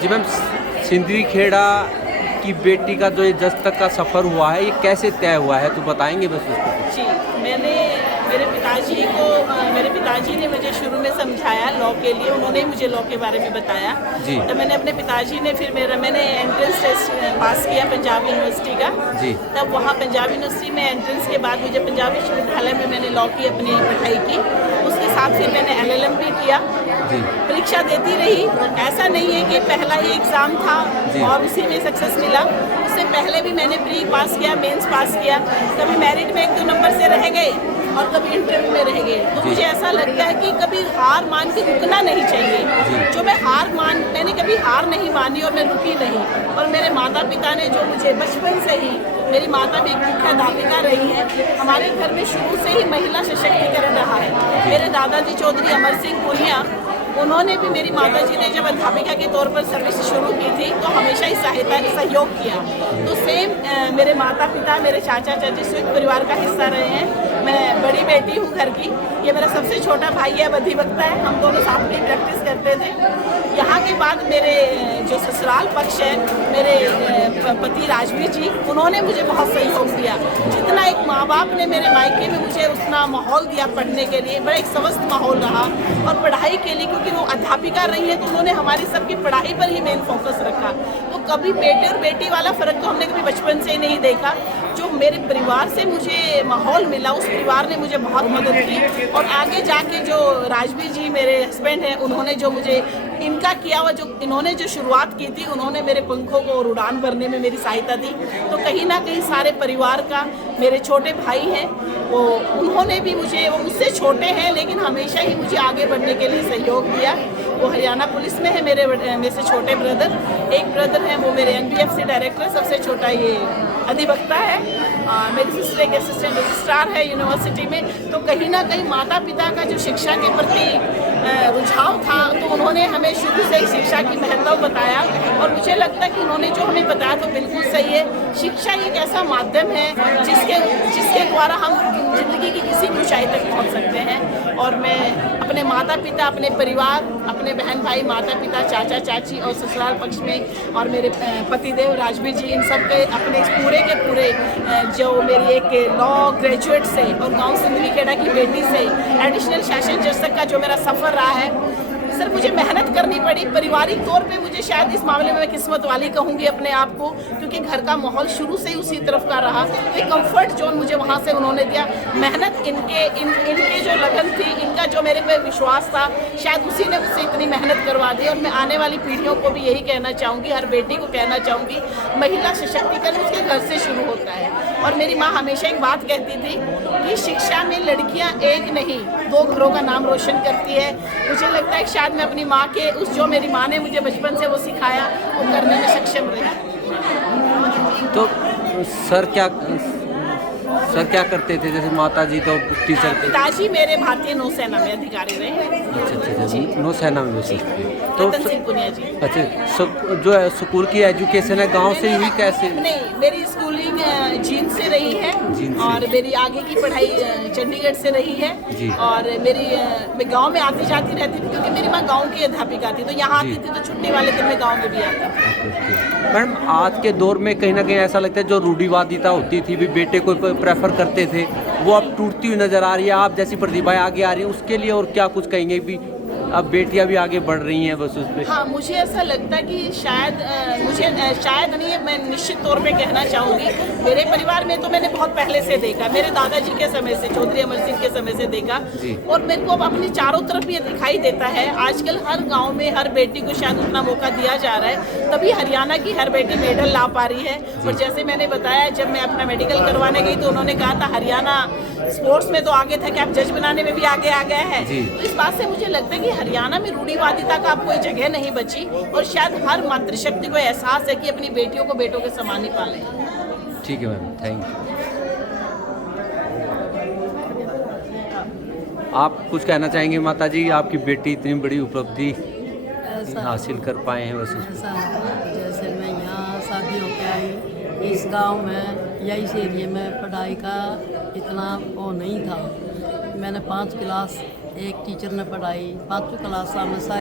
जी ma'am, Sindri Kheda की बेटी का जो ये जज तक का सफ़र हुआ है, ये कैसे तय हुआ है, तो बताएंगे बस उसको। जी, मेरे पिताजी ने मुझे शुरू में समझाया लॉ के लिए, उन्होंने ही मुझे लॉ के बारे में बताया। जी। तो मैंने अपने पिताजी ने फिर मैंने एंट्रेंस टेस्ट पास किया पंजाब यूनिवर्सिटी का। जी। तब वहाँ पंजाब यूनिवर्सिटी में एंट्रेंस के बाद मुझे पंजाब विश्वविद्यालय में मैंने लॉ की अपनी पढ़ाई की। उसके साथ फिर मैंने LLM भी किया। जी। परीक्षा देती रही, ऐसा नहीं है कि पहला ही एग्ज़ाम था और उसी में सक्सेस मिला। उससे पहले भी मैंने प्री पास किया, मेंस पास किया, कभी मेरिट में 1-2 नंबर से रह गए और कभी इंटरव्यू में रह गए। तो मुझे ऐसा लगता है कि कभी हार मान के रुकना नहीं चाहिए। जो मैंने कभी हार नहीं मानी और मैं रुकी नहीं। और मेरे माता पिता ने जो मुझे बचपन से ही, मेरी माता भी एक मुख्य अध्यापिका रही है, हमारे घर में शुरू से ही महिला सशक्तिकरण रहा है। मेरे दादाजी चौधरी अमर सिंह पुनिया, उन्होंने भी, मेरी माताजी ने जब अध्यापिका के तौर पर सर्विस शुरू की थी तो हमेशा ही सहयोग किया। तो सेम मेरे माता पिता, मेरे चाचा चाची संयुक्त परिवार का हिस्सा रहे हैं। मैं बड़ी बेटी हूँ घर की, ये मेरा सबसे छोटा भाई है, अधिवक्ता है, हम दोनों साथ में प्रैक्टिस करते थे। यहाँ के बाद मेरे जो ससुराल पक्ष है, मेरे पति राजवीर जी, उन्होंने मुझे बहुत सहयोग दिया। जितना एक माँ बाप ने मेरे मायके में मुझे उतना माहौल दिया पढ़ने के लिए, बड़ा एक स्वस्थ माहौल रहा। और पढ़ाई के लिए, क्योंकि वो अध्यापिका रही है तो उन्होंने हमारी सबकी पढ़ाई पर ही मेन फोकस रखा। तो कभी बेटे और बेटी वाला फ़र्क तो हमने कभी बचपन से ही नहीं देखा। जो मेरे परिवार से मुझे माहौल मिला, उस परिवार ने मुझे बहुत मदद की। और आगे जाके जो राजवीर जी मेरे हस्बैंड हैं, उन्होंने जो मुझे इनका किया हुआ, जो इन्होंने जो शुरुआत की थी, उन्होंने मेरे पंखों को और उड़ान भरने में मेरी सहायता दी। तो कहीं ना कहीं सारे परिवार का, मेरे छोटे भाई हैं वो, उन्होंने भी मुझे, वो मुझसे छोटे हैं लेकिन हमेशा ही मुझे आगे बढ़ने के लिए सहयोग दिया। वो हरियाणा पुलिस में है, मेरे से छोटे ब्रदर, एक ब्रदर हैं वो मेरे NBFC डायरेक्टर, सबसे छोटा ये अधिवक्ता है। मेरी सिस्टर एक असिस्टेंट रजिस्ट्रार है यूनिवर्सिटी में। तो कहीं ना कहीं माता पिता का जो शिक्षा के प्रति रुझाव था, तो उन्होंने हमें शुरू से ही शिक्षा की महत्व बताया। और मुझे लगता है कि उन्होंने जो हमें बताया तो बिल्कुल सही है। शिक्षा एक ऐसा माध्यम है जिसके द्वारा हम जिंदगी की किसी भी ऊंचाई तक पहुंच सकते हैं। और मैं अपने माता पिता, अपने परिवार, अपने बहन भाई, माता पिता, चाचा चाची और ससुराल पक्ष में, और मेरे पतिदेव राजवीर जी, इन सब के अपने इस पूरे के पूरे, जो मेरी एक लॉ ग्रेजुएट से और गांव सिंदरी खेड़ा की बेटी से एडिशनल सेशन जज तक का जो मेरा सफ़र रहा है, सर मुझे मेहनत करनी पड़ी। पारिवारिक तौर पे मुझे शायद इस मामले में मैं किस्मत वाली कहूँगी अपने आप को, क्योंकि घर का माहौल शुरू से ही उसी तरफ का रहा। तो एक कंफर्ट जोन मुझे वहाँ से उन्होंने दिया। मेहनत इनके जो लगन थी, इनका जो मेरे पे विश्वास था, शायद उसी ने मुझसे इतनी मेहनत करवा दी। और मैं आने वाली पीढ़ियों को भी यही कहना चाहूँगी, हर बेटी को कहना चाहूँगी, महिला सशक्तिकरण उसके घर से शुरू होता है। और मेरी माँ हमेशा एक बात कहती थी कि शिक्षा में लड़कियाँ एक नहीं, 2 घरों का नाम रोशन करती है। मुझे लगता है शायद मैं अपनी माँ के जो मेरी माँ ने मुझे बचपन से वो सिखाया, वो करने में सक्षम रही। तो सर क्या करते थे? जैसे माता जी तो टीचर थे। पिताजी मेरे भारतीय नौसेना में अधिकारी रहे। अच्छा, नौसेना में वैसे। तो रतन सिंह पुनिया जी। अच्छा, जो है स्कूल की एजुकेशन है गांव से ही कैसे? नहीं, मेरी स्कूलिंग जींद से रही है। और मेरी आगे की पढ़ाई चंडीगढ़ से रही है। और मैं गांव में आती जाती रहती थी, क्योंकि मेरी माँ गांव की अध्यापिका थी। तो यहाँ आती थी तो छुट्टी वाले दिन में गांव में भी आती थी। मैडम, आज के दौर में कहीं ना कहीं ऐसा लगता है जो रूढ़िवादिता होती थी, भी बेटे को प्रेफर करते थे, वो अब टूटती हुई नज़र आ रही है। आप जैसी प्रतिभाएं आगे आ रही हैं, उसके लिए और क्या कुछ कहेंगे? भी अब बेटियां भी आगे बढ़ रही हैं बस उस पर। हाँ, मुझे ऐसा लगता है कि शायद नहीं, मैं निश्चित तौर पे कहना चाहूँगी, मेरे परिवार में तो मैंने बहुत पहले से देखा, मेरे दादाजी के समय से, चौधरी अमर सिंह के समय से देखा। और मेरे को अब अपने चारों तरफ ये दिखाई देता है, आजकल हर गांव में हर बेटी को शायद उतना मौका दिया जा रहा है। तभी हरियाणा की हर बेटी मेडल ला पा रही है। और जैसे मैंने बताया, जब मैं अपना मेडिकल करवाने गई तो उन्होंने कहा था हरियाणा स्पोर्ट्स में तो आगे था, कि आप जज बनाने में भी आगे आ गया है। तो इस बात से मुझे लगता है कि हरियाणा में रूढ़िवादिता का अब कोई जगह नहीं बची। और शायद हर मातृशक्ति को एहसास है कि अपनी बेटियों को बेटों के समान ही पालें। ठीक है मैम, थैंक यू। आप कुछ कहना चाहेंगे माता जी? आपकी बेटी इतनी बड़ी उपलब्धि हासिल कर पाए हैं बस ऐसा जैसे मैं यहाँ शादी होकर आई, इस गांव में या इस एरिया में पढ़ाई का इतना वो नहीं था। मैंने 5 क्लास एक टीचर ने पढ़ाई, 5वीं क्लास में